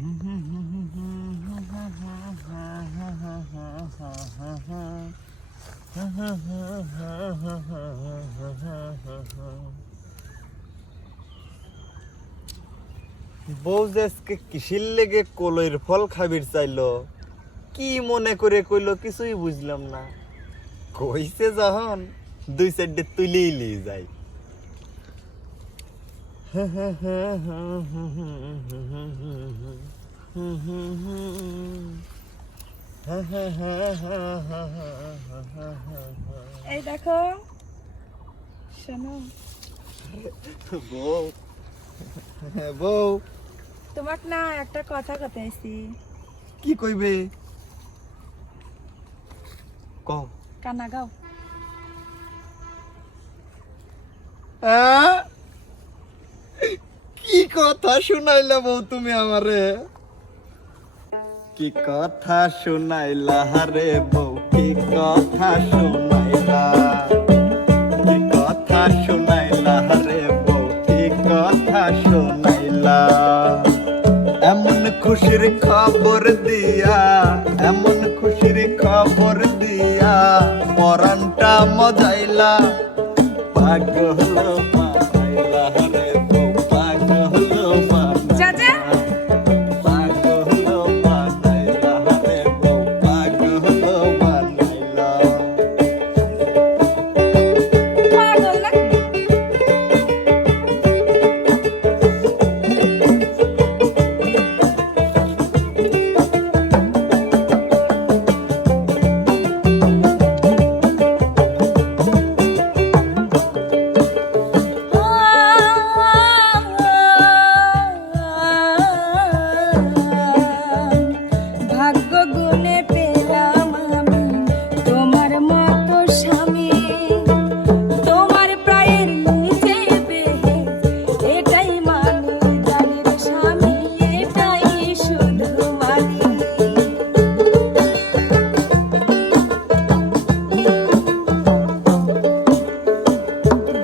বউ যে আজকে কিসের লেগে কলইর ফল খাবির চাইলো, কি মনে করে কইলো কিছুই বুঝলাম না। কইছে যখন দুই সাইডে তুলেই লিয়ে যাই। এই দেখো শোনো বউ, বউ তোমাক না একটা কথা কথাইছি। কি কইবে কও। কানা গাও। কি কথা শুনাইলা বউ তুমি আমারে? কি কথা শুনাইলা রে বউ, কি কথা শুনাইলা, কি কথা শুনাইলা রে বউ, কি কথা শুনাইলা। এমন খুশির খবর দিয়া, এমন খুশির খবর দিয়া পরানটা মজাইলা। পাগল বানাইলা রে বউ, পাগল চাচা পাগল বানাইলা রে বউ, পাগল বানাইলা। পাগল নাকি? ভাগ্য গুণে পেলাম আমি তোমার মতো স্বামী, তোমার প্রায়ের নিচে বেহে এটাই মানি জানির স্বামী, এটাই শুধু মানি।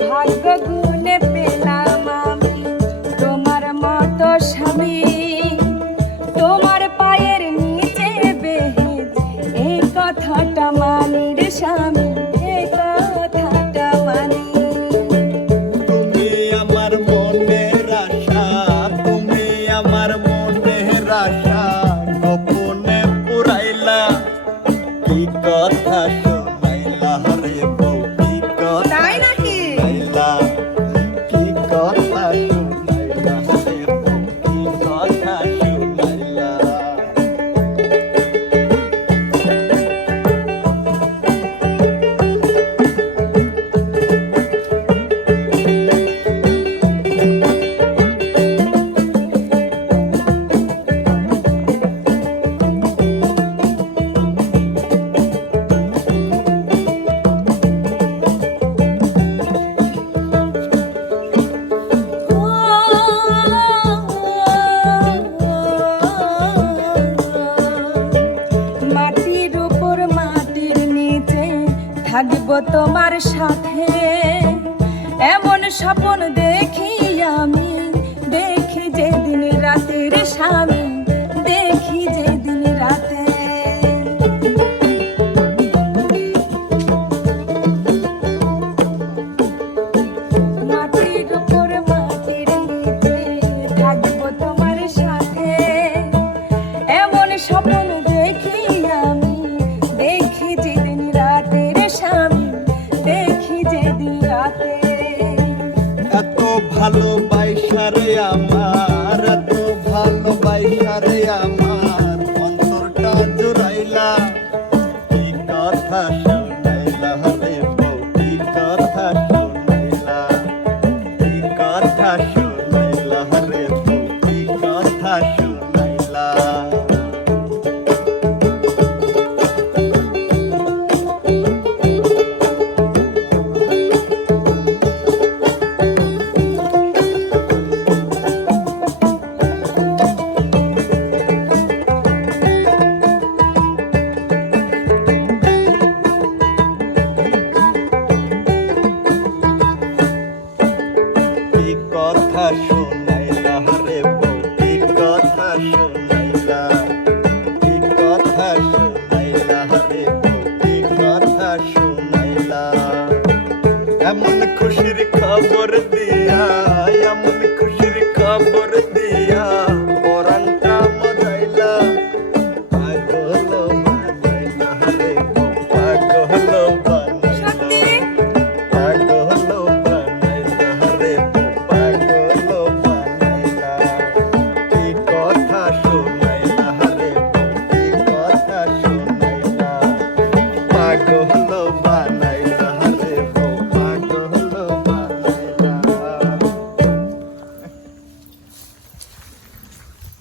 ভাগ্য গুণে পেলাম আমি তোমার মতো স্বামী, তোমার পায়ের নিচে বেহেজ এই কথাটা মানি রে স্বামী, এই কথাটা মানি। তুমি আমার মনের আশা, তুমি আমার মনের আশা গোপনে পুরাইলা। কি কথা শুনাইলা রে বউ, কি কথা তাই নাকি? শুনাইলা, কি কথা শুনাইলা রে বউ, কি কথা শুনাইলা। মাটির উপর মাটির নিচে থাকবো তোমার সাথে, এমন স্বপ্ন দেখি আমি, দেখি যেদিন রাতের স্বামী, দেখি যেদিন রাতে। মাটির উপর মাটির নিচে থাকবো তোমার সাথে, এমন স্বপ্ন দেখি আমি, দেখি যেদিন রাতের স্বামী, দেখি যেদিন রাতে। এত ভালোবাসা রে আমার, এত ভালোবাসা রে আমার অন্তরটা জুড়াইলা। কি কথা শুনাইলা রে বউ, কি কথা শুনাইলা, কি কথা শুনাইলা রে বউ, কি কথা শুনাইলা। কি কথা শুনাইলা রে বউ, কি কথা শুনাইলা। দিয়া এমন